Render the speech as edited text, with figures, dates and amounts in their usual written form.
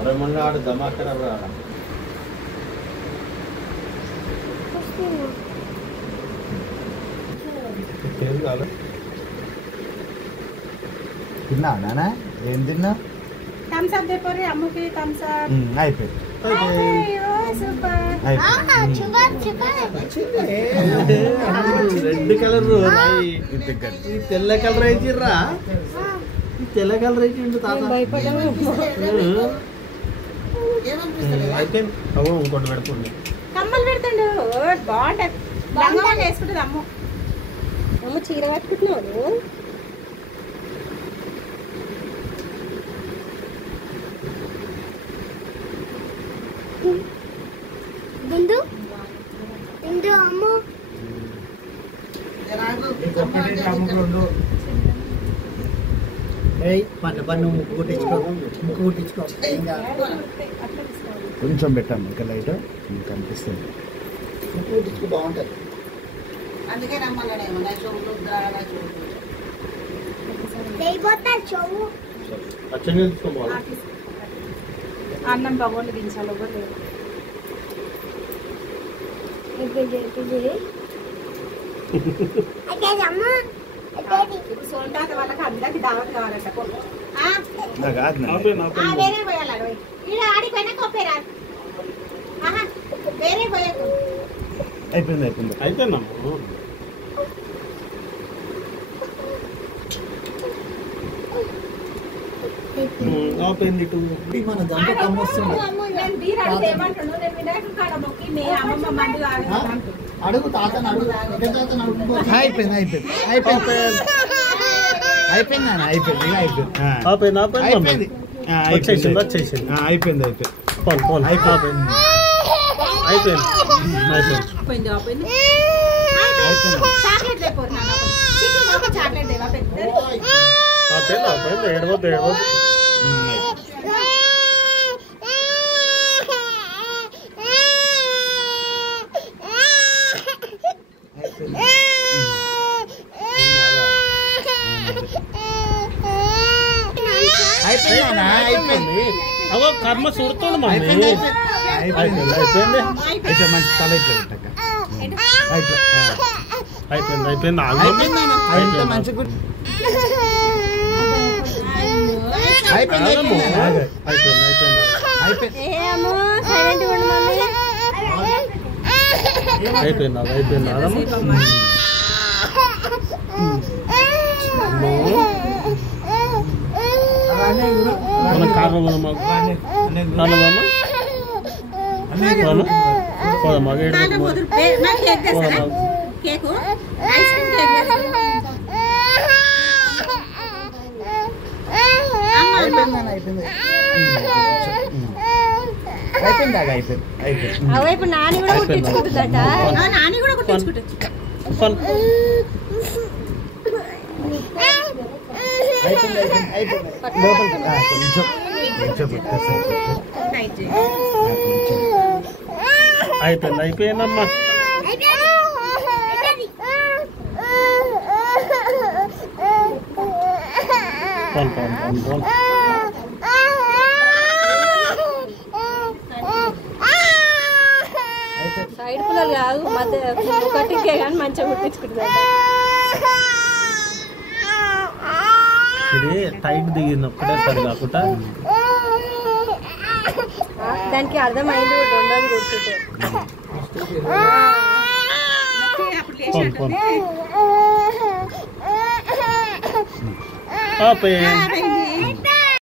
अरे मल्ला आड़ दमा खराब रहा తిన్నా నానా ఏం తిన్నా థమ్స్ అప్ దేపోరే అమ్ముకి థమ్స్ అప్ అయిపోయింది అయ్యో సూపర్ రెడ్ కలర్ తెల్ల కలర్ వేసిర్రా తెల్ల కలర్ వేసిండు తాత అయితే అవ్వ ఇంకోటి పెడుతుంది కమ్మలు పెడుతుండు బాగుంటది లంగా వేసుకుంటుంది అమ్ము అమ్మ చీర కట్టుకుంటున్నావు బిందు బిందు అమ్ము కొంచెం పెట్టాము ఇంకా లైట్ ఇంకా అనిపిస్తుంది బాగుంటది అందుకే రమ్మన్నాడేమో అన్నం బాగోండి దించాలి లేదు సోంటాత వాళ్ళకి అందరికి దావత్ కావాలంట వేరే పోయాలి ఆడిపోయినా కోపేరా వేరే పోయాకు అయిపోయింది అయిపోయింది అయిపోయిందా అయిపోయింది మన దాంట్లో కమ్మొస్తుంది అడుగు తాతను అడుగు అయిపోయింది అయిపోయింది అయిపోయింది అయిపోయింది నాన్న అయిపోయింది అయిపోయింది అయిపోయింది వచ్చేసింది వచ్చేసింది అయిపోయింది అయిపోయింది పోను పోను అయిపోయింది అయిపోయింది అయిపోయింది చాక్లెట్ లేకపోతే చాక్లెట్ దేవా పెద్ద అయిపోయింది ఏడవద్దు ఏడవద్దు అయిపోయింది అవో కర్మ చూడుతుండు మమ్మీ అయిపోయింది అయిపోయింది అయితే మంచి తల ఇట్లా పెట్టక అయిపోయింది అయిపోయింది అయిపోయింది మంచి అయిపోయింది అయిపోయింది మన కారణం పోదమ్మా అవైపు నాని కూడా కుట్టించుకుంటుందట నాని కూడా కుట్టించుకుంటుంది అయిపోయింది అయిపోయిందమ్మా సైడ్ పిల్లలు కాదు మధ్య ఒకటికే కానీ మంచిగా కుట్టించుకుంటుంది ఇది టైట్ దిగింది ఒక్కటేసారి కాకుండా దానికి అర్థమైంది రెండోది కొడుతుంటే అయిపోయింది